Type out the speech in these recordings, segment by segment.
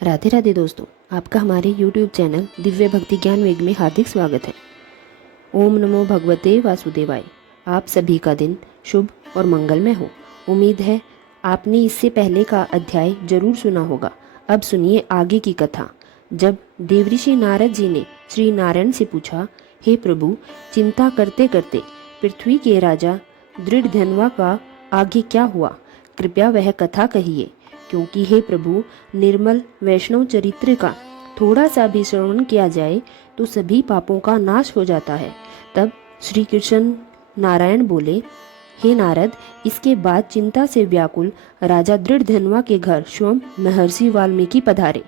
राधे राधे दोस्तों, आपका हमारे YouTube चैनल दिव्य भक्ति ज्ञान वेग में हार्दिक स्वागत है। ओम नमो भगवते वासुदेवाय। आप सभी का दिन शुभ और मंगलमय हो। उम्मीद है आपने इससे पहले का अध्याय जरूर सुना होगा। अब सुनिए आगे की कथा। जब देवऋषि नारद जी ने श्री नारायण से पूछा, हे प्रभु, चिंता करते करते पृथ्वी के राजा दृढ़धनवा का आगे क्या हुआ? कृपया वह कथा कहिए, क्योंकि हे प्रभु, निर्मल वैष्णव चरित्र का थोड़ा सा भी श्रवण किया जाए तो सभी पापों का नाश हो जाता है। तब श्री कृष्ण नारायण बोले, हे नारद, इसके बाद चिंता से व्याकुल राजा दृढ़धनवा के घर स्वयं महर्षि वाल्मीकि पधारे,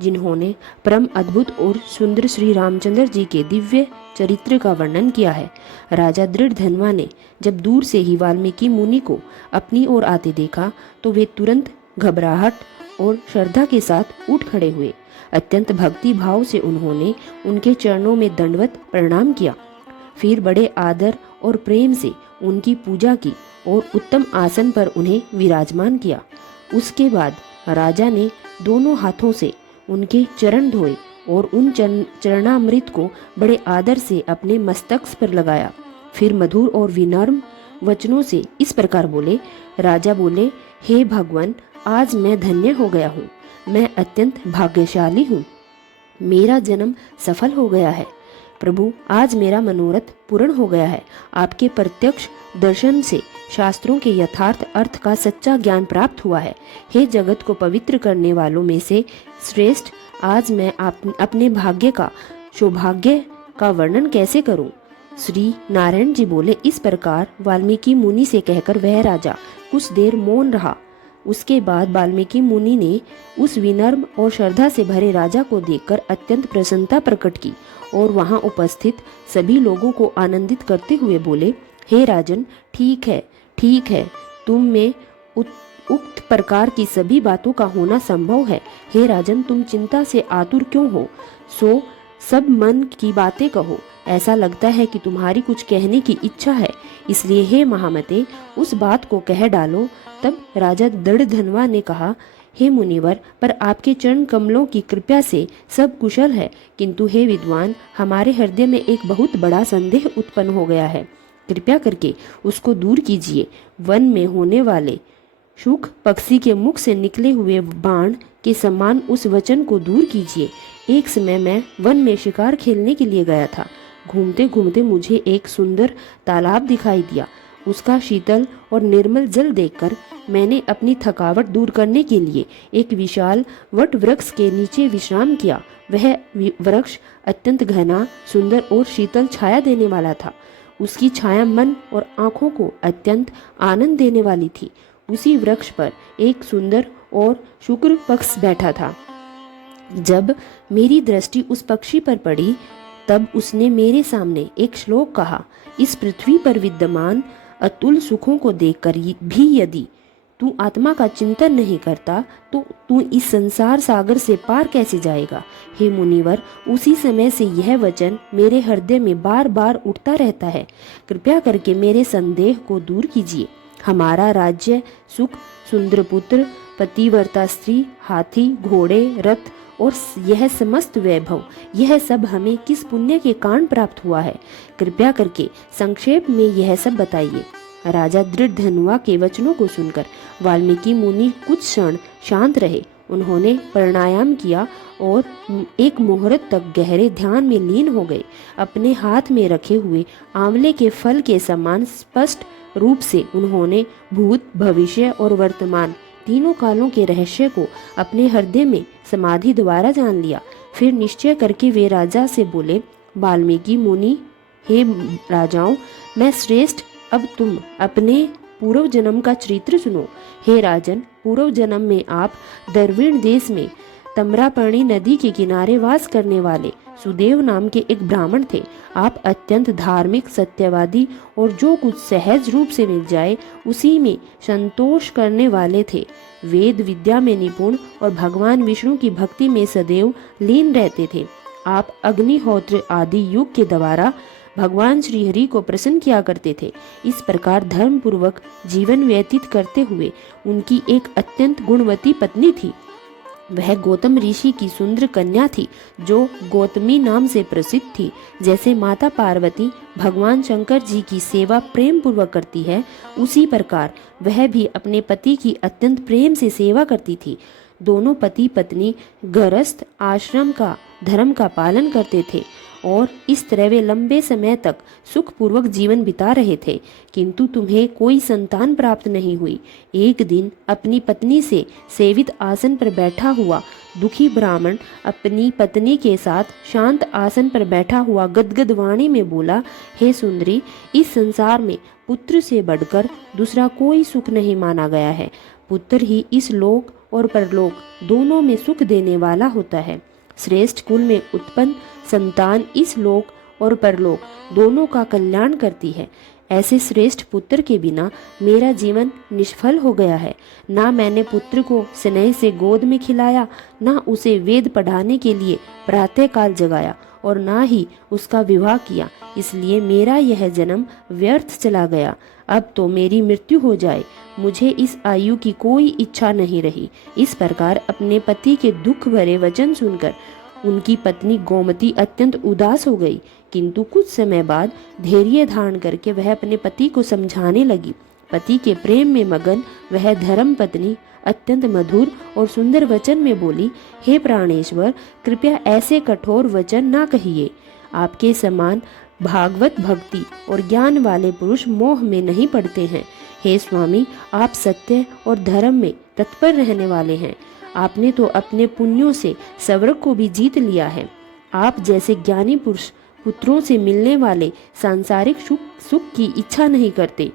जिन्होंने परम अद्भुत और सुंदर श्री रामचंद्र जी के दिव्य चरित्र का वर्णन किया है। राजा दृढ़धनवा ने जब दूर से ही वाल्मीकि मुनि को अपनी ओर आते देखा तो वे तुरंत घबराहट और श्रद्धा के साथ उठ खड़े हुए। अत्यंत भक्ति भाव से उन्होंने उनके चरणों में दंडवत प्रणाम किया। फिर बड़े आदर और प्रेम से उनकी पूजा की और उत्तम आसन पर उन्हें विराजमान किया। उसके बाद राजा ने दोनों हाथों से उनके चरण धोए और उन चरणामृत को बड़े आदर से अपने मस्तक पर लगाया। फिर मधुर और विनम्र वचनों से इस प्रकार बोले। राजा बोले, हे भगवान, आज मैं धन्य हो गया हूँ। मैं अत्यंत भाग्यशाली हूँ। मेरा जन्म सफल हो गया है। प्रभु, आज मेरा मनोरथ पूर्ण हो गया है। आपके प्रत्यक्ष दर्शन से शास्त्रों के यथार्थ अर्थ का सच्चा ज्ञान प्राप्त हुआ है। हे जगत को पवित्र करने वालों में से श्रेष्ठ, आज मैं अपने भाग्य का सौभाग्य का वर्णन कैसे करूं? श्री नारायण जी बोले। इस प्रकार वाल्मीकि मुनि से कहकर वह राजा कुछ देर मौन रहा। उसके बाद वाल्मीकि मुनि ने उस विनम्र और श्रद्धा से भरे राजा को देखकर अत्यंत प्रसन्नता प्रकट की और वहां उपस्थित सभी लोगों को आनंदित करते हुए बोले, हे राजन, ठीक है, तुम में उक्त प्रकार की सभी बातों का होना संभव है। हे राजन, तुम चिंता से आतुर क्यों हो? सो सब मन की बातें कहो। ऐसा लगता है कि तुम्हारी कुछ कहने की इच्छा है, इसलिए हे महामते, उस बात को कह डालो। तब राजा दृढ़धनवा ने कहा, हे मुनिवर, पर आपके चरण कमलों की कृपा से सब कुशल है, किंतु हे विद्वान, हमारे हृदय में एक बहुत बड़ा संदेह उत्पन्न हो गया है। कृपया करके उसको दूर कीजिए। वन में होने वाले शुक पक्षी के मुख से निकले हुए बाण के समान उस वचन को दूर कीजिए। एक समय मैं वन में शिकार खेलने के लिए गया था। घूमते घूमते मुझे एक सुंदर तालाब दिखाई दिया। उसका शीतल और निर्मल जल देखकर मैंने अपनी थकावट दूर करने के लिए एक विशाल वट वृक्ष के नीचे विश्राम किया। वह वृक्ष अत्यंत घना, सुंदर और शीतल छाया देने वाला था। उसकी छाया मन और आंखों को अत्यंत आनंद देने वाली थी। उसी वृक्ष पर एक सुंदर और शुक्र पक्ष बैठा था। जब मेरी दृष्टि उस पक्षी पर पड़ी तब उसने मेरे सामने एक श्लोक कहा, इस पृथ्वी पर विद्यमान अतुल सुखों को देखकर भी यदि तू आत्मा का चिंतन नहीं करता तो तू इस संसार सागर से पार कैसे जाएगा? हे मुनिवर, उसी समय से यह वचन मेरे हृदय में बार बार उठता रहता है। कृपया करके मेरे संदेह को दूर कीजिए। हमारा राज्य, सुख, सुंदर पुत्र, पतिव्रता स्त्री, हाथी, घोड़े, रथ और यह समस्त वैभव, यह सब हमें किस पुण्य के कारण प्राप्त हुआ है? कृपया करके संक्षेप में यह सब बताइए। राजा दृढ़धनवा के वचनों को सुनकर वाल्मीकि मुनि कुछ क्षण शांत रहे। उन्होंने प्राणायाम किया और एक मुहूर्त तक गहरे ध्यान में लीन हो गए। अपने हाथ में रखे हुए आंवले के फल के समान स्पष्ट रूप से उन्होंने भूत, भविष्य और वर्तमान तीनों कालों के रहस्य को अपने हृदय में समाधि द्वारा जान लिया। फिर निश्चय करके वे राजा से बोले, वाल्मीकि मुनि, हे राजाओं, मैं श्रेष्ठ, अब तुम अपने पूर्व जन्म का चरित्र सुनो। हे राजन, पूर्व जन्म में आप द्रविड़ देश में तम्रापर्णी नदी के किनारे वास करने वाले सुदेव नाम के एक ब्राह्मण थे। आप अत्यंत धार्मिक, सत्यवादी और जो कुछ सहज रूप से मिल जाए उसी में संतोष करने वाले थे। वेद विद्या में निपुण और भगवान विष्णु की भक्ति में सदैव लीन रहते थे। आप अग्निहोत्र आदि युग के द्वारा भगवान श्री हरि को प्रसन्न किया करते थे। इस प्रकार धर्म पूर्वक जीवन व्यतीत करते हुए उनकी एक अत्यंत गुणवती पत्नी थी। वह गौतम ऋषि की सुंदर कन्या थी जो गौतमी नाम से प्रसिद्ध थी। जैसे माता पार्वती भगवान शंकर जी की सेवा प्रेम पूर्वक करती है, उसी प्रकार वह भी अपने पति की अत्यंत प्रेम से सेवा करती थी। दोनों पति पत्नी गृहस्थ आश्रम का धर्म का पालन करते थे और इस तरह वे लंबे समय तक सुखपूर्वक जीवन बिता रहे थे। किंतु तुम्हें कोई संतान प्राप्त नहीं हुई। एक दिन अपनी पत्नी से सेवित आसन पर बैठा हुआ दुखी ब्राह्मण अपनी पत्नी के साथ शांत आसन पर बैठा हुआ गदगद वाणी में बोला, हे सुंदरी, इस संसार में पुत्र से बढ़कर दूसरा कोई सुख नहीं माना गया है। पुत्र ही इस लोक और परलोक दोनों में सुख देने वाला होता है। श्रेष्ठ कुल में उत्पन्न संतान इस लोक और परलोक दोनों का कल्याण करती है। ऐसे श्रेष्ठ पुत्र के बिना मेरा जीवन निष्फल हो गया है। ना मैंने पुत्र को स्नेह से गोद में खिलाया, ना उसे वेद पढ़ाने के लिए प्रातःकाल जगाया और ना ही उसका विवाह किया। इसलिए मेरा यह जन्म व्यर्थ चला गया। अब तो मेरी मृत्यु हो जाए, मुझे इस आयु की कोई इच्छा नहीं रही। इस प्रकार अपने पति के दुख भरे वचन सुनकर उनकी पत्नी गोमती अत्यंत उदास हो गई। किंतु कुछ समय बाद धैर्य धारण करके वह अपने पति को समझाने लगी। पति के प्रेम में मगन वह धर्म पत्नी अत्यंत मधुर और सुंदर वचन में बोली, हे प्राणेश्वर, कृपया ऐसे कठोर वचन ना कहिए। आपके समान भागवत भक्ति और ज्ञान वाले पुरुष मोह में नहीं पड़ते हैं। हे स्वामी, आप सत्य और धर्म में तत्पर रहने वाले हैं। आपने तो अपने पुण्यों से स्वर्ग को भी जीत लिया है। आप जैसे ज्ञानी पुरुष पुत्रों से मिलने वाले सांसारिक सुख की इच्छा नहीं करते।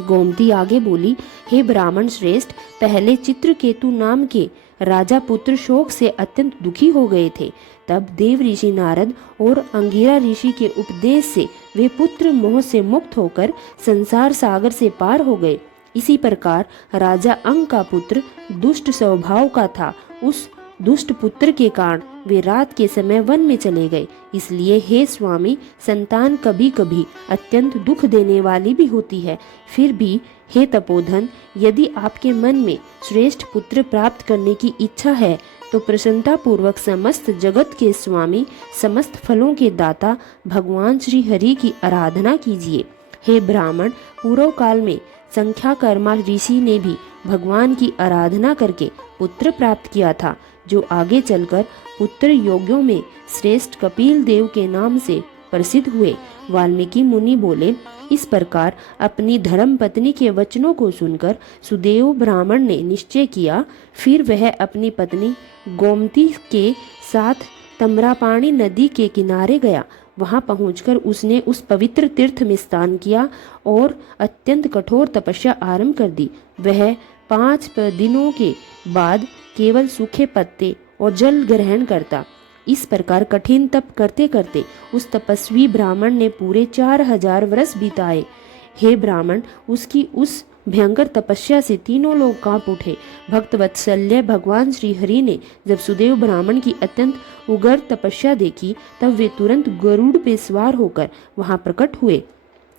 गोमती आगे बोली, हे ब्राह्मण श्रेष्ठ, पहले चित्रकेतु नाम के राजा पुत्र शोक से अत्यंत दुखी हो गए थे। तब देव ऋषि नारद और अंगिरा ऋषि के उपदेश से वे पुत्र मोह से मुक्त होकर संसार सागर से पार हो गए। इसी प्रकार राजा अंग का पुत्र दुष्ट स्वभाव का था। उस दुष्ट पुत्र के कारण वे रात के समय वन में चले गए। इसलिए हे स्वामी, संतान कभी कभी अत्यंत दुख देने वाली भी होती है। फिर भी हे तपोधन, यदि आपके मन में श्रेष्ठ पुत्र प्राप्त करने की इच्छा है तो प्रसन्नता पूर्वक समस्त जगत के स्वामी, समस्त फलों के दाता भगवान श्री हरि की आराधना कीजिए। हे ब्राह्मण, पूर्व काल में संख्याकर्मा ऋषि ने भी भगवान की आराधना करके पुत्र प्राप्त किया था, जो आगे चलकर पुत्र योगियों में श्रेष्ठ कपिल देव के नाम से प्रसिद्ध हुए। वाल्मीकि मुनि बोले, इस प्रकार अपनी धर्म पत्नी के वचनों को सुनकर सुदेव ब्राह्मण ने निश्चय किया। फिर वह अपनी पत्नी गोमती के साथ तम्रापाणी नदी के किनारे गया। वहां पहुंचकर उसने उस पवित्र तीर्थ में स्नान किया और अत्यंत कठोर तपस्या आरंभ कर दी। वह 5 दिनों के बाद केवल सूखे पत्ते और जल ग्रहण करता। इस प्रकार कठिन तप करते करते उस तपस्वी ब्राह्मण ने पूरे 4000 वर्ष बिताए। हे ब्राह्मण, उसकी उस भयंकर तपस्या से तीनों लोग कांप उठे। भक्त वत्सल्य भगवान श्री हरि ने जब सुदेव ब्राह्मण की अत्यंत उग्र तपस्या देखी, तब वे तुरंत गरुड़ पे सवार होकर वहां प्रकट हुए।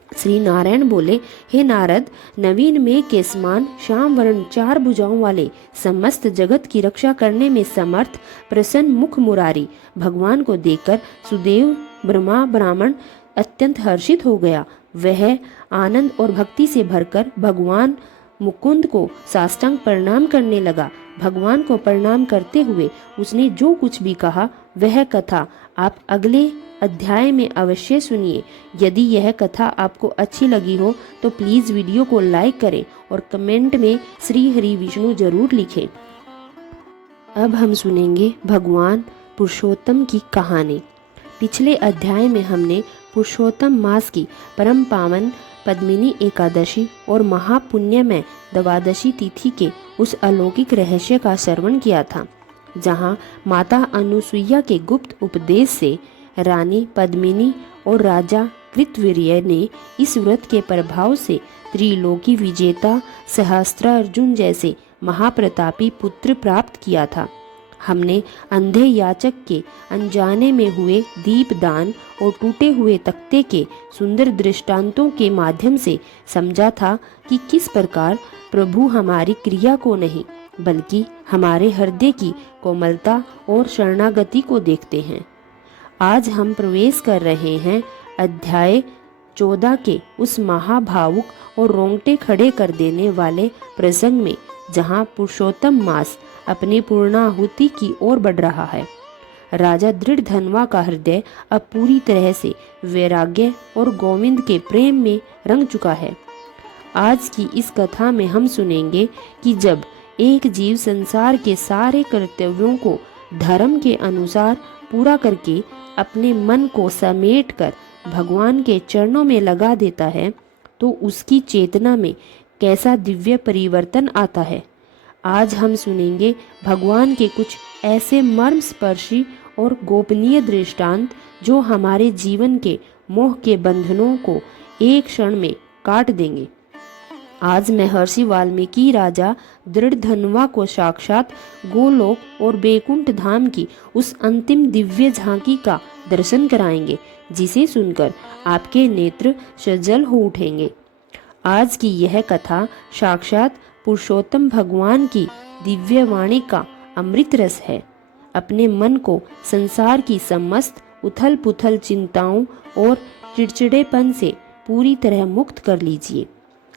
श्री नारायण बोले, हे नारद, नवीन मेघ के समान श्याम वर्ण 4 भुजाओं वाले समस्त जगत की रक्षा करने में समर्थ प्रसन्न मुख मुरारी भगवान को देखकर सुदेव ब्राह्मण अत्यंत हर्षित हो गया। वह आनंद और भक्ति से भरकर भगवान मुकुंद को साष्टांग प्रणाम करने लगा। भगवान को प्रणाम करते हुए उसने जो कुछ भी कहा वह कथा आप अगले अध्याय में अवश्य सुनिए। यदि यह कथा आपको अच्छी लगी हो तो प्लीज़ वीडियो को लाइक करें और कमेंट में श्री हरि विष्णु जरूर लिखें। अब हम सुनेंगे भगवान पुरुषोत्तम की कहानी। पिछले अध्याय में हमने पुरुषोत्तम मास की परम पावन पद्मिनी एकादशी और महापुण्यमय द्वादशी तिथि के उस अलौकिक रहस्य का श्रवण किया था, जहां माता अनुसुईया के गुप्त उपदेश से रानी पद्मिनी और राजा कृतवीर्य ने इस व्रत के प्रभाव से त्रिलोकी विजेता सहस्त्रार्जुन जैसे महाप्रतापी पुत्र प्राप्त किया था। हमने अंधे याचक के अनजाने में हुए दीपदान और टूटे हुए तख्ते के सुंदर दृष्टांतों के माध्यम से समझा था कि किस प्रकार प्रभु हमारी क्रिया को नहीं बल्कि हमारे हृदय की कोमलता और शरणागति को देखते हैं। आज हम प्रवेश कर रहे हैं अध्याय 14 के उस महाभावुक और रोंगटे खड़े कर देने वाले प्रसंग में, जहां पुरुषोत्तम मास अपनी पूर्णाहुति की ओर बढ़ रहा है। राजा दृढ़धनवा का हृदय अब पूरी तरह से वैराग्य और गोविंद के प्रेम में रंग चुका है। आज की इस कथा में हम सुनेंगे कि जब एक जीव संसार के सारे कर्तव्यों को धर्म के अनुसार पूरा करके अपने मन को समेटकर भगवान के चरणों में लगा देता है, तो उसकी चेतना में कैसा दिव्य परिवर्तन आता है। आज हम सुनेंगे भगवान के कुछ ऐसे मर्मस्पर्शी और गोपनीय दृष्टांत जो हमारे जीवन के मोह के बंधनों को एक क्षण में काट देंगे। आज महर्षि वाल्मीकि राजा दृढ़धनवा को साक्षात गोलोक और बैकुंठ धाम की उस अंतिम दिव्य झांकी का दर्शन कराएंगे, जिसे सुनकर आपके नेत्र सजल हो उठेंगे। आज की यह कथा साक्षात पुरुषोत्तम भगवान की दिव्य वाणी का अमृत रस है। अपने मन को संसार की समस्त उथल पुथल चिंताओं और चिड़चिड़ेपन से पूरी तरह मुक्त कर लीजिए।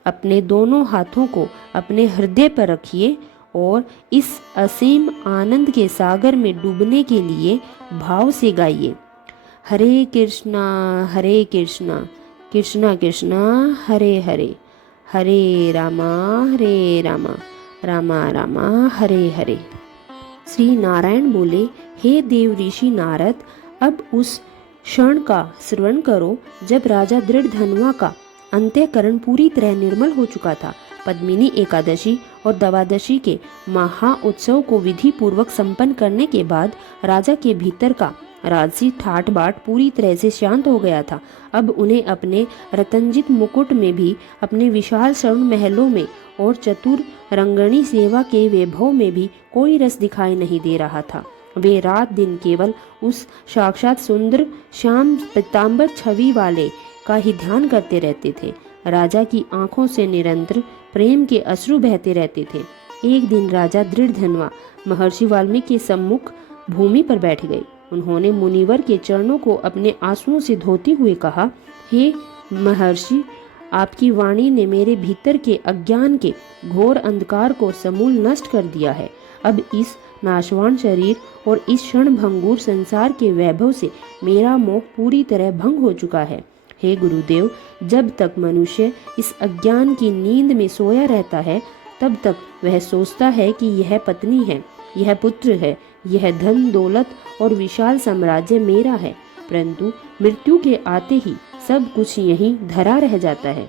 अपने दोनों हाथों को अपने हृदय पर रखिए और इस असीम आनंद के सागर में डूबने के लिए भाव से गाइए, हरे कृष्णा कृष्णा कृष्णा हरे हरे, हरे रामा रामा रामा हरे हरे। श्री नारायण बोले, हे देव ऋषि नारद, अब उस क्षण का श्रवण करो जब राजा दृढ़धनवा का अंतःकरण पूरी तरह निर्मल हो चुका था। पद्मिनी एकादशी और द्वादशी के महा उत्सव को विधि पूर्वक संपन्न करने के बाद राजा के भीतर का राजसी ठाट बाट पूरी तरह से शांत हो गया था। अब उन्हें अपने रतनजित मुकुट में भी, अपने विशाल स्वर्ण महलों में और चतुर रंगणी सेवा के वैभव में भी कोई रस दिखाई नहीं दे रहा था। वे रात दिन केवल उस साक्षात सुंदर श्याम पीतांबर छवि वाले का ही ध्यान करते रहते थे। राजा की आंखों से निरंतर प्रेम के अश्रु बहते रहते थे। एक दिन राजा दृढ़धनवा महर्षि वाल्मीकि के सम्मुख भूमि पर बैठ गए। उन्होंने मुनिवर के चरणों को अपने आंसुओं से धोते हुए कहा, हे महर्षि, आपकी वाणी ने मेरे भीतर के अज्ञान के घोर अंधकार को समूल नष्ट कर दिया है। अब इस नाशवान शरीर और इस क्षण भंगुर संसार के वैभव से मेरा मोह पूरी तरह भंग हो चुका है। हे गुरुदेव, जब तक मनुष्य इस अज्ञान की नींद में सोया रहता है, तब तक वह सोचता है कि यह पत्नी है, यह पुत्र है, यह धन दौलत और विशाल साम्राज्य मेरा है। परंतु मृत्यु के आते ही सब कुछ यहीं धरा रह जाता है।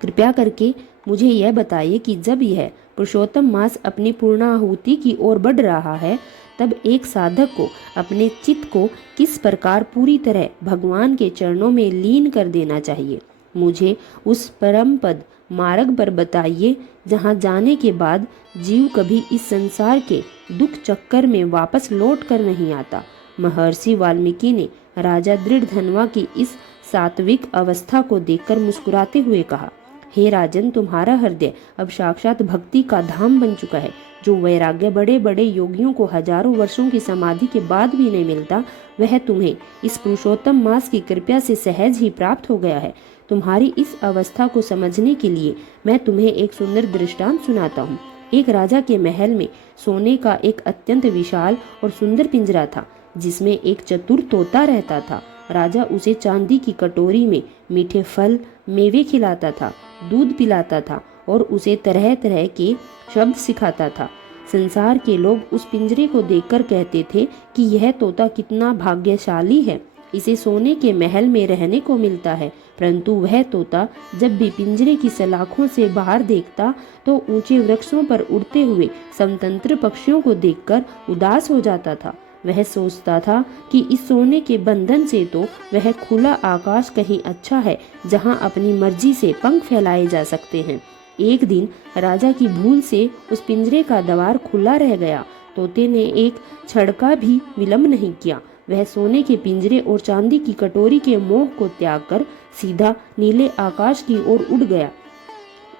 कृपया करके मुझे यह बताइए कि जब यह पुरुषोत्तम मास अपनी पूर्णाहुति की ओर बढ़ रहा है, तब एक साधक को अपने चित्त को किस प्रकार पूरी तरह भगवान के चरणों में लीन कर देना चाहिए। मुझे उस परम पद मार्ग पर बताइए, जहाँ जाने के बाद जीव कभी इस संसार के दुख चक्कर में वापस लौट कर नहीं आता। महर्षि वाल्मीकि ने राजा दृढ़धनवा की इस सात्विक अवस्था को देखकर मुस्कुराते हुए कहा, हे राजन, तुम्हारा हृदय अब साक्षात भक्ति का धाम बन चुका है। जो वैराग्य बड़े बड़े योगियों को हजारों वर्षों की समाधि के बाद भी नहीं मिलता, वह तुम्हें इस पुरुषोत्तम मास की कृपा से सहज ही प्राप्त हो गया है। तुम्हारी इस अवस्था को समझने के लिए मैं तुम्हें एक सुंदर दृष्टांत सुनाता हूँ। एक राजा के महल में सोने का एक अत्यंत विशाल और सुंदर पिंजरा था, जिसमें एक चतुर तोता रहता था। राजा उसे चांदी की कटोरी में मीठे फल मेवे खिलाता था, दूध पिलाता था और उसे तरह तरह के शब्द सिखाता था। संसार के लोग उस पिंजरे को देखकर कहते थे कि यह तोता कितना भाग्यशाली है, इसे सोने के महल में रहने को मिलता है। परंतु वह तोता जब भी पिंजरे की सलाखों से बाहर देखता, तो ऊंचे वृक्षों पर उड़ते हुए स्वतंत्र पक्षियों को देखकर उदास हो जाता था। वह सोचता था कि इस सोने के बंधन से तो वह खुला आकाश कहीं अच्छा है, जहां अपनी मर्जी से पंख फैलाए जा सकते हैं। एक दिन राजा की भूल से उस पिंजरे का द्वार खुला रह गया। तोते ने एक क्षण का भी विलंब नहीं किया। वह सोने के पिंजरे और चांदी की कटोरी के मोह को त्याग कर सीधा नीले आकाश की ओर उड़ गया।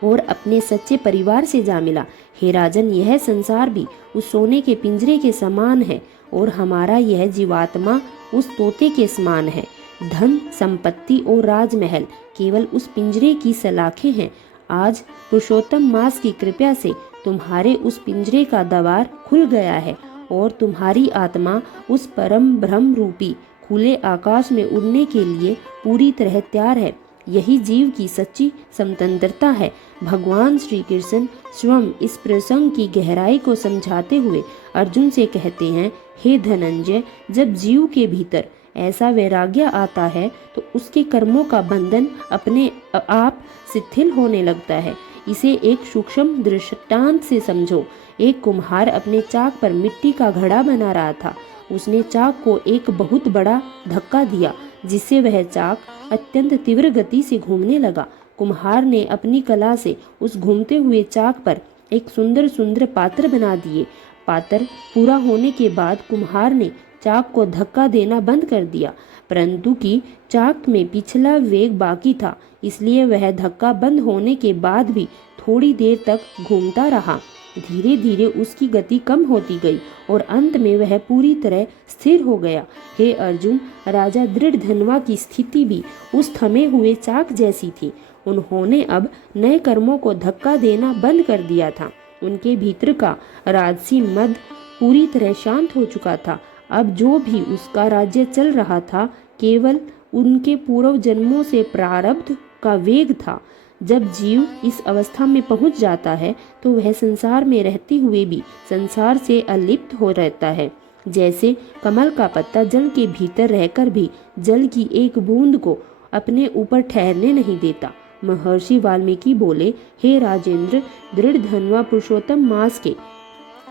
और अपने सच्चे परिवार से जा मिला। हे राजन, यह संसार भी उस सोने के पिंजरे के समान है और हमारा यह जीवात्मा उस तोते के समान है। धन संपत्ति और राजमहल केवल उस पिंजरे की सलाखें हैं। आज पुरुषोत्तम मास की कृपा से तुम्हारे उस पिंजरे का द्वार खुल गया है और तुम्हारी आत्मा उस परम ब्रह्म रूपी खुले आकाश में उड़ने के लिए पूरी तरह तैयार है। यही जीव की सच्ची स्वतंत्रता है। भगवान श्री कृष्ण स्वयं इस प्रसंग की गहराई को समझाते हुए अर्जुन से कहते हैं, हे धनंजय, जब जीव के भीतर ऐसा वैराग्य आता है तो उसके कर्मों का बंधन अपने आप शिथिल होने लगता है। इसे एक सूक्ष्म दृष्टांत से समझो। एक कुम्हार अपने चाक पर मिट्टी का घड़ा बना रहा था। उसने चाक को एक बहुत बड़ा धक्का दिया जिससे वह चाक अत्यंत तीव्र गति से घूमने लगा। कुम्हार ने अपनी कला से उस घूमते हुए चाक पर एक सुंदर सुंदर पात्र बना दिए। पात्र पूरा होने के बाद कुम्हार ने चाक को धक्का देना बंद कर दिया, परंतु कि चाक में पिछला वेग बाकी था, इसलिए वह धक्का बंद होने के बाद भी थोड़ी देर तक घूमता रहा। धीरे धीरे उसकी गति कम होती गई और अंत में वह पूरी तरह स्थिर हो गया। हे अर्जुन, राजा दृढ़धनवा की स्थिति भी उस थमे हुए चाक जैसी थी। उन्होंने अब नए कर्मों को धक्का देना बंद कर दिया था। उनके भीतर का राजसी मद पूरी तरह शांत हो चुका था। अब जो भी उसका राज्य चल रहा था केवल उनके पूर्व जन्मों से प्रारब्ध का वेग था। जब जीव इस अवस्था में पहुंच जाता है तो वह संसार में रहते हुए भी संसार से अलिप्त हो रहता है। जैसे कमल का पत्ता जल के भीतर रहकर भी जल की एक बूंद को अपने ऊपर ठहरने नहीं देता। महर्षि वाल्मीकि बोले, हे राजेंद्र, दृढ़धनवा पुरुषोत्तम मास के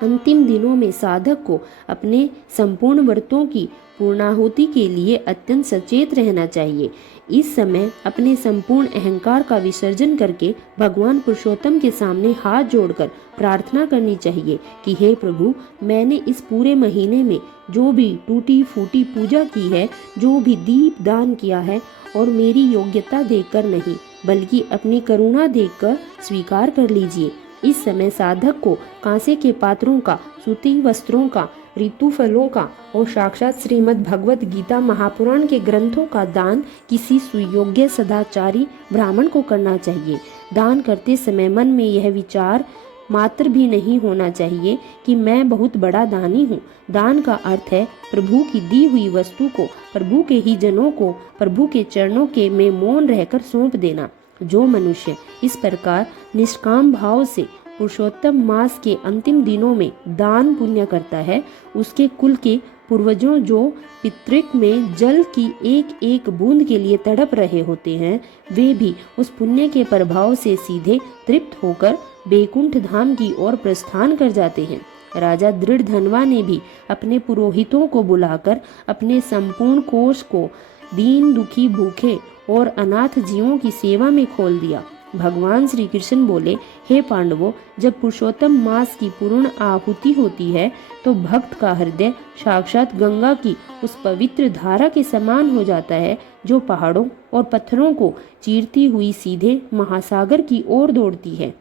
अंतिम दिनों में साधक को अपने संपूर्ण व्रतों की पूर्णाहुति के लिए अत्यंत सचेत रहना चाहिए। इस समय अपने संपूर्ण अहंकार का विसर्जन करके भगवान पुरुषोत्तम के सामने हाथ जोड़कर प्रार्थना करनी चाहिए कि हे प्रभु, मैंने इस पूरे महीने में जो भी टूटी फूटी पूजा की है, जो भी दीप दान किया है, और मेरी योग्यता देखकर नहीं बल्कि अपनी करुणा देखकर स्वीकार कर लीजिए। इस समय साधक को कांसे के पात्रों का, सूती वस्त्रों का, ऋतु फलों का और साक्षात श्रीमद् भगवत गीता महापुराण के ग्रंथों का दान किसी सुयोग्य सदाचारी ब्राह्मण को करना चाहिए। दान करते समय मन में यह विचार मात्र भी नहीं होना चाहिए कि मैं बहुत बड़ा दानी हूँ। दान का अर्थ है प्रभु की दी हुई वस्तु को प्रभु के ही जनों को प्रभु के चरणों के में मौन रहकर सौंप देना। जो मनुष्य इस प्रकार निष्काम भाव से पुरुषोत्तम मास के अंतिम दिनों में दान पुण्य करता है, उसके कुल के पूर्वजों जो पितृक में जल की एक एक बूंद के लिए तड़प रहे होते हैं, वे भी उस पुण्य के प्रभाव से सीधे तृप्त होकर बैकुंठ धाम की ओर प्रस्थान कर जाते हैं। राजा दृढ़धनवा ने भी अपने पुरोहितों को बुलाकर अपने संपूर्ण कोष को दीन दुखी भूखे और अनाथ जीवों की सेवा में खोल दिया। भगवान श्री कृष्ण बोले, हे पांडवों, जब पुरुषोत्तम मास की पूर्ण आहुति होती है तो भक्त का हृदय साक्षात गंगा की उस पवित्र धारा के समान हो जाता है जो पहाड़ों और पत्थरों को चीरती हुई सीधे महासागर की ओर दौड़ती है।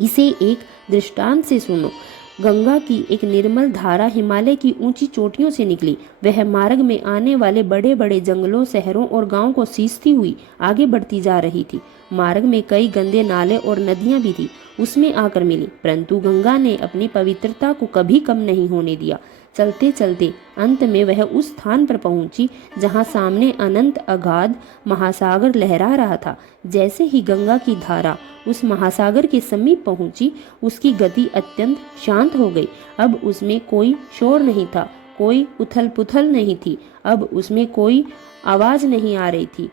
इसे एक दृष्टांत से सुनो। गंगा की एक निर्मल धारा हिमालय की ऊंची चोटियों से निकली। वह मार्ग में आने वाले बड़े बड़े जंगलों, शहरों और गांवों को सींचती हुई आगे बढ़ती जा रही थी। मार्ग में कई गंदे नाले और नदियां भी थी, उसमें आकर मिली, परंतु गंगा ने अपनी पवित्रता को कभी कम नहीं होने दिया। चलते चलते अंत में वह उस स्थान पर पहुंची जहां सामने अनंत अगाध महासागर लहरा रहा था। जैसे ही गंगा की धारा उस महासागर के समीप पहुंची, उसकी गति अत्यंत शांत हो गई। अब उसमें कोई शोर नहीं था, कोई उथल पुथल नहीं थी, अब उसमें कोई आवाज नहीं आ रही थी।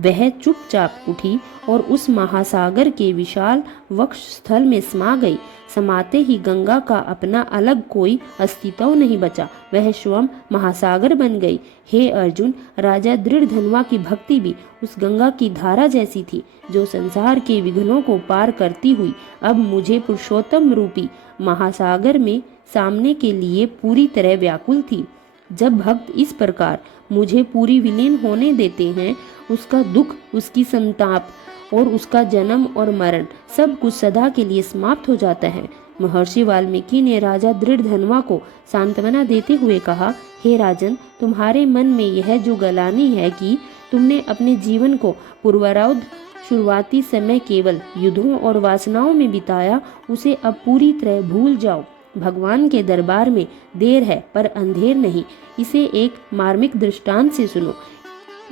वह चुपचाप उठी और उस महासागर के विशाल वक्ष स्थल में समा गई। समाते ही गंगा का अपना अलग कोई अस्तित्व नहीं बचा, वह स्वयं महासागर बन गई। हे अर्जुन, राजा दृढ़धनवा की भक्ति भी उस गंगा की धारा जैसी थी जो संसार के विघ्नों को पार करती हुई अब मुझे पुरुषोत्तम रूपी महासागर में सामने के लिए पूरी तरह व्याकुल थी। जब भक्त इस प्रकार मुझे पूरी विलीन होने देते हैं, उसका दुख, उसकी संताप और उसका जन्म और मरण सब कुछ सदा के लिए समाप्त हो जाता है। महर्षि वाल्मीकि ने राजा दृढ़धनवा को सांत्वना देते हुए कहा, हे राजन, तुम्हारे मन में यह जो गलानी है कि तुमने अपने जीवन को पूर्वार्ध शुरुआती समय केवल युद्धों और वासनाओं में बिताया, उसे अब पूरी तरह भूल जाओ। भगवान के दरबार में देर है पर अंधेर नहीं। इसे एक मार्मिक दृष्टांत से सुनो।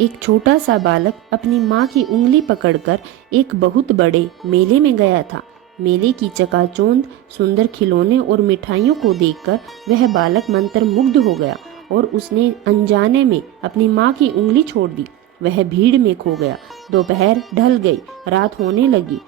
एक छोटा सा बालक अपनी माँ की उंगली पकड़कर एक बहुत बड़े मेले में गया था। मेले की चकाचौंध सुंदर खिलौने और मिठाइयों को देखकर वह बालक मंत्रमुग्ध हो गया और उसने अनजाने में अपनी माँ की उंगली छोड़ दी। वह भीड़ में खो गया। दोपहर ढल गई, रात होने लगी।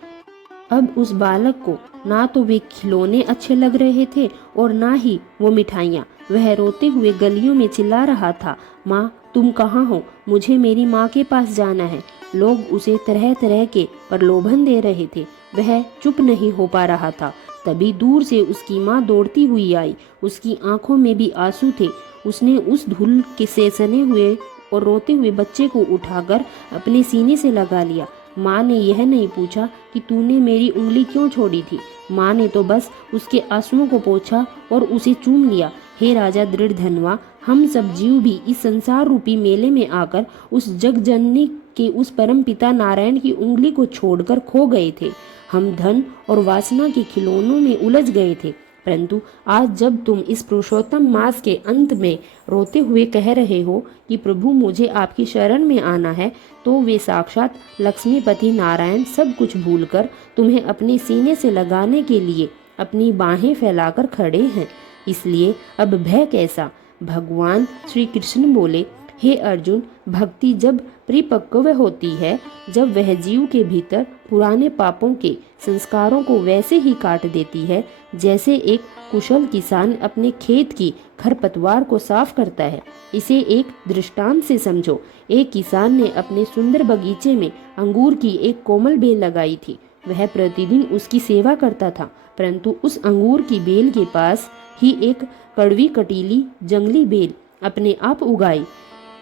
अब उस बालक को ना तो वे खिलौने अच्छे लग रहे थे और ना ही वो मिठाइयाँ। वह रोते हुए गलियों में चिल्ला रहा था, माँ तुम कहाँ हो? मुझे मेरी माँ के पास जाना है। लोग उसे तरह तरह के प्रलोभन दे रहे थे। वह चुप नहीं हो पा रहा था। तभी दूर से उसकी माँ दौड़ती हुई आई। उसकी आंखों में भी आंसू थे। उसने उस धूल के से सने हुए और रोते हुए बच्चे को उठाकर अपने सीने से लगा लिया। माँ ने यह नहीं पूछा कि तूने मेरी उंगली क्यों छोड़ी थी। माँ ने तो बस उसके आंसुओं को पोंछा और उसे चूम लिया। हे राजा दृढ़धनवा, हम सब जीव भी इस संसार रूपी मेले में आकर उस जगजननी के उस परम पिता नारायण की उंगली को छोड़कर खो गए थे। हम धन और वासना के खिलौनों में उलझ गए थे। परंतु आज जब तुम इस पुरुषोत्तम मास के अंत में रोते हुए कह रहे हो कि प्रभु मुझे आपकी शरण में आना है, तो वे साक्षात लक्ष्मीपति नारायण सब कुछ भूलकर तुम्हें अपने सीने से लगाने के लिए अपनी बाहें फैलाकर खड़े हैं। इसलिए अब भय कैसा? भगवान श्री कृष्ण बोले, हे अर्जुन, भक्ति जब परिपक्व होती है, जब वह जीव के भीतर पुराने पापों के संस्कारों को वैसे ही काट देती है जैसे एक कुशल किसान अपने खेत की खरपतवार को साफ करता है। इसे एक दृष्टांत से समझो। एक किसान ने अपने सुंदर बगीचे में अंगूर की एक कोमल बेल लगाई थी। वह प्रतिदिन उसकी सेवा करता था, परंतु उस अंगूर की बेल के पास ही एक कड़वी कटीली जंगली बेल अपने आप उगाई।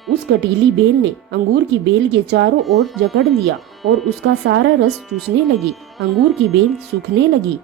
उस कटीली बेल ने अंगूर की बेल के चारों ओर जकड़ लिया और उसका सारा रस चूसने लगी। अंगूर की बेल सूखने लगी।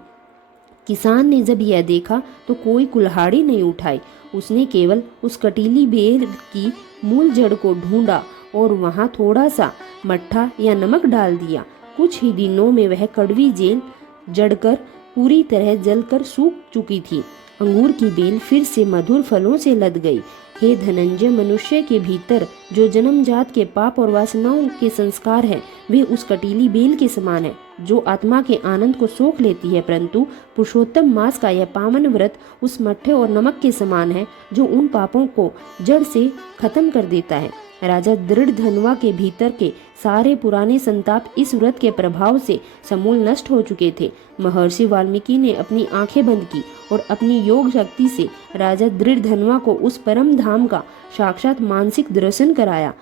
किसान ने जब यह देखा तो कोई कुल्हाड़ी नहीं उठाई। उसने केवल उस कटीली बेल की मूल जड़ को ढूंढा और वहां थोड़ा सा मट्ठा या नमक डाल दिया। कुछ ही दिनों में वह कड़वी जेल जड़कर पूरी तरह जलकर सूख चुकी थी। अंगूर की बेल फिर से मधुर फलों से लद गई। हे धनंजय, मनुष्य के भीतर जो जन्मजात के पाप और वासनाओं के संस्कार हैं, वे उस कटीली बेल के समान है जो आत्मा के आनंद को सोख लेती है, परंतु पुरुषोत्तम मास का यह पावन व्रत उस मट्ठे और नमक के समान है जो उन पापों को जड़ से खत्म कर देता है। राजा दृढ़धनवा के भीतर के सारे पुराने संताप इस व्रत के प्रभाव से समूल नष्ट हो चुके थे। महर्षि वाल्मीकि ने अपनी आंखें बंद की और अपनी योग शक्ति से राजा दृढ़धनवा को उस परम धाम का साक्षात मानसिक दर्शन कराया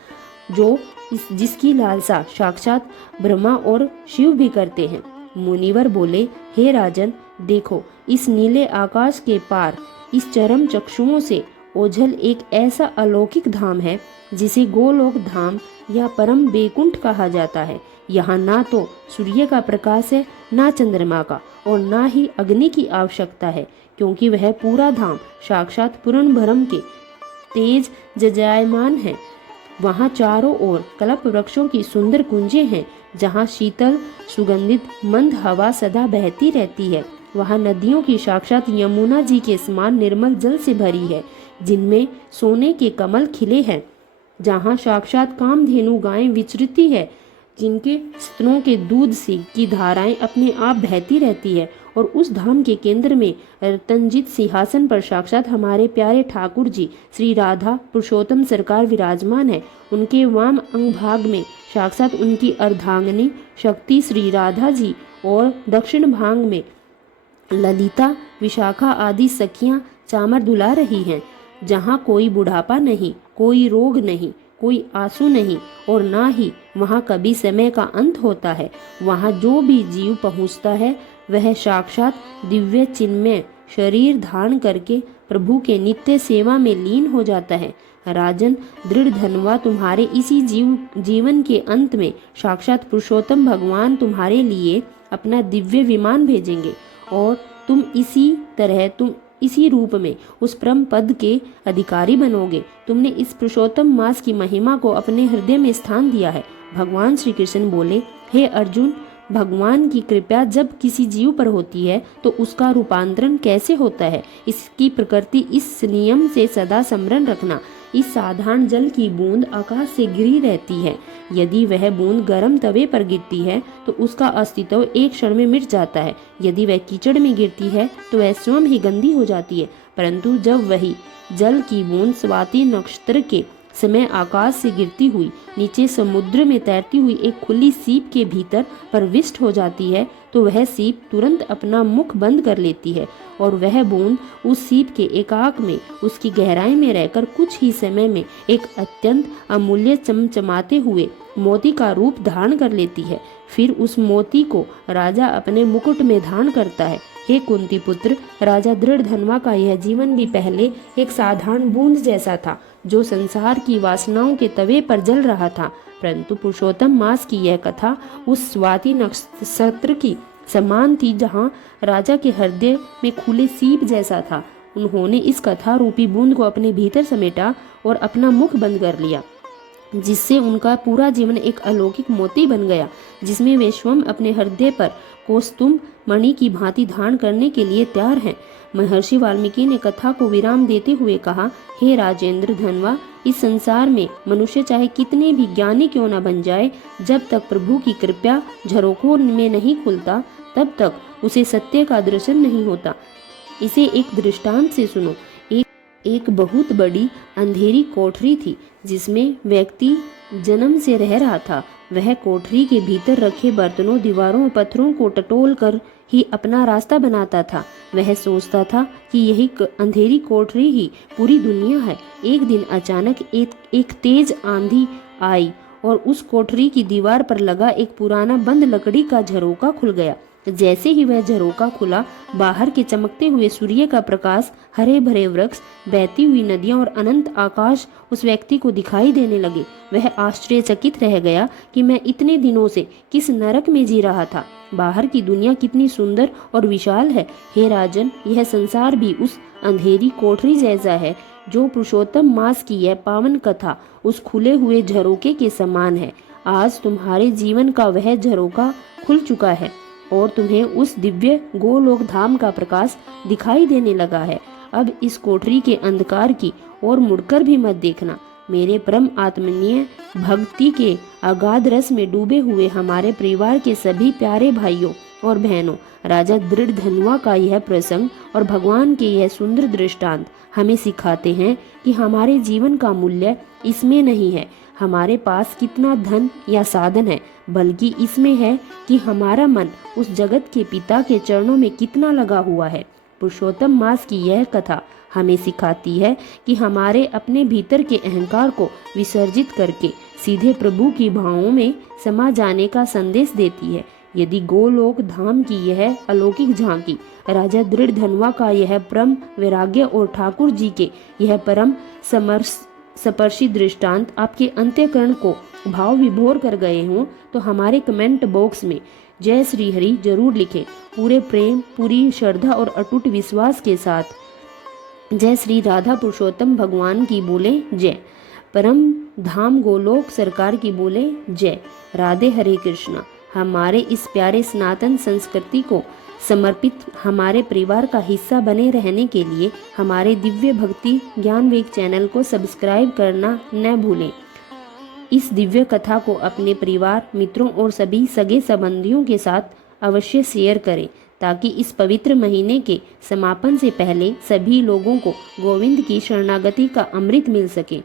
जिसकी लालसा साक्षात ब्रह्मा और शिव भी करते हैं। मुनिवर बोले, हे राजन, देखो इस नीले आकाश के पार इस चरम चक्षुओं से ओझल एक ऐसा अलौकिक धाम है जिसे गोलोक धाम या परम बैकुंठ कहा जाता है। यहाँ ना तो सूर्य का प्रकाश है, ना चंद्रमा का, और ना ही अग्नि की आवश्यकता है, क्योंकि वह पूरा धाम साक्षात पूर्ण ब्रह्म के तेज जजायमान है। वहाँ चारों ओर कल्प वृक्षों की सुंदर कुंजें हैं, जहाँ शीतल सुगंधित मंद हवा सदा बहती रहती है। वहाँ नदियों की साक्षात यमुना जी के समान निर्मल जल से भरी है, जिनमें सोने के कमल खिले हैं। जहाँ साक्षात कामधेनु गायें विचरती है, जिनके स्तनों के दूध से की धाराएं अपने आप बहती रहती है। और उस धाम के केंद्र में रतनजित सिंहासन पर साक्षात हमारे प्यारे ठाकुर जी श्री राधा पुरुषोत्तम सरकार विराजमान है। उनके वाम अंग भाग में साक्षात उनकी अर्धांगिनी शक्ति श्री राधा जी और दक्षिण भाग में ललिता विशाखा आदि सखियां चामर दुला रही हैं। जहाँ कोई बुढ़ापा नहीं, कोई रोग नहीं, कोई आंसू नहीं, और ना ही वहाँ कभी समय का अंत होता है। वहाँ जो भी जीव पहुँचता है वह साक्षात दिव्य चिन्मय शरीर धारण करके प्रभु के नित्य सेवा में लीन हो जाता है। राजन, दृढ़ धनवा तुम्हारे इसी जीवन के अंत में साक्षात पुरुषोत्तम भगवान तुम्हारे लिए अपना दिव्य विमान भेजेंगे और तुम इसी रूप में उस परम पद के अधिकारी बनोगे। तुमने इस पुरुषोत्तम मास की महिमा को अपने हृदय में स्थान दिया है। भगवान श्री कृष्ण बोले, हे अर्जुन, भगवान की कृपा जब किसी जीव पर होती है तो उसका रूपांतरण कैसे होता है, इसकी प्रकृति इस नियम से सदा स्मरण रखना। इस साधारण जल की बूंद आकाश से गिरी रहती है। यदि वह बूंद गर्म तवे पर गिरती है तो उसका अस्तित्व एक क्षण में मिट जाता है। यदि वह कीचड़ में गिरती है तो वह स्वयं ही गंदी हो जाती है। परंतु जब वही जल की बूंद स्वाति नक्षत्र के समय आकाश से गिरती हुई नीचे समुद्र में तैरती हुई एक खुली सीप के भीतर प्रविष्ट हो जाती है तो वह सीप तुरंत अपना मुख बंद कर लेती है और वह बूंद उस सीप के एकाक में उसकी गहराई में रहकर कुछ ही समय में एक अत्यंत अमूल्य चमचमाते हुए मोती का रूप धारण कर लेती है। फिर उस मोती को राजा अपने मुकुट में धारण करता है। हे कुंती पुत्र, राजा दृढ़धनवा का यह जीवन भी पहले एक साधारण बूंद जैसा था जो संसार की वासनाओं के तवे पर जल रहा था। परंतु पुरुषोत्तम मास की यह कथा उस स्वाति नक्षत्र की समान थी जहाँ राजा के हृदय में खुले सीप जैसा था। उन्होंने इस कथा रूपी बूंद को अपने भीतर समेटा और अपना मुख बंद कर लिया, जिससे उनका पूरा जीवन एक अलौकिक मोती बन गया जिसमें वे स्वयं अपने हृदय पर कौस्तुभ मणि की भांति धारण करने के लिए तैयार हैं। महर्षि वाल्मीकि ने कथा को विराम देते हुए कहा, हे राजेंद्र धनवा, इस संसार में मनुष्य चाहे कितने भी ज्ञानी क्यों न बन जाए, जब तक प्रभु की कृपा झरोखों में नहीं खुलता तब तक उसे सत्य का दर्शन नहीं होता। इसे एक दृष्टांत से सुनो। एक बहुत बड़ी अंधेरी कोठरी थी जिसमें व्यक्ति जन्म से रह रहा था। वह कोठरी के भीतर रखे बर्तनों, दीवारों और पत्थरों को टटोल कर ही अपना रास्ता बनाता था। वह सोचता था कि यही अंधेरी कोठरी ही पूरी दुनिया है। एक दिन अचानक एक तेज आंधी आई और उस कोठरी की दीवार पर लगा एक पुराना बंद लकड़ी का झरोका खुल गया। जैसे ही वह झरोका खुला, बाहर के चमकते हुए सूर्य का प्रकाश, हरे भरे वृक्ष, बहती हुई नदियां और अनंत आकाश उस व्यक्ति को दिखाई देने लगे। वह आश्चर्यचकित रह गया कि मैं इतने दिनों से किस नरक में जी रहा था। बाहर की दुनिया कितनी सुंदर और विशाल है। हे राजन, यह संसार भी उस अंधेरी कोठरी जैसा है जो पुरुषोत्तम मास की यह पावन कथा उस खुले हुए झरोके के समान है। आज तुम्हारे जीवन का वह झरोका खुल चुका है और तुम्हें उस दिव्य गोलोक धाम का प्रकाश दिखाई देने लगा है। अब इस कोठरी के अंधकार की ओर मुड़कर भी मत देखना। मेरे परम आत्मीय भक्ति के अगाध रस में डूबे हुए हमारे परिवार के सभी प्यारे भाइयों और बहनों, राजा दृढ़धनवा का यह प्रसंग और भगवान के यह सुंदर दृष्टांत हमें सिखाते हैं कि हमारे जीवन का मूल्य इसमें नहीं है हमारे पास कितना धन या साधन है, बल्कि इसमें है कि हमारा मन उस जगत के पिता के चरणों में कितना लगा हुआ है। पुरुषोत्तम मास की यह कथा हमें सिखाती है कि हमारे अपने भीतर के अहंकार को विसर्जित करके सीधे प्रभु की भावों में समा जाने का संदेश देती है। यदि गोलोक धाम की यह अलौकिक झांकी, राजा दृढ़धनवा का यह परम वैराग्य और ठाकुर जी के यह परम स्पर्शी दृष्टांत आपके अंतःकरण को भाव विभोर कर गए हों तो हमारे कमेंट बॉक्स में जय श्री हरि जरूर लिखें। पूरे प्रेम, पूरी श्रद्धा और अटूट विश्वास के साथ जय श्री राधा पुरुषोत्तम भगवान की बोले जय। परम धाम गोलोक सरकार की बोले जय। राधे हरे कृष्णा। हमारे इस प्यारे सनातन संस्कृति को समर्पित हमारे परिवार का हिस्सा बने रहने के लिए हमारे दिव्य भक्ति ज्ञान वेग चैनल को सब्सक्राइब करना न भूलें। इस दिव्य कथा को अपने परिवार, मित्रों और सभी सगे संबंधियों के साथ अवश्य शेयर करें ताकि इस पवित्र महीने के समापन से पहले सभी लोगों को गोविंद की शरणागति का अमृत मिल सके।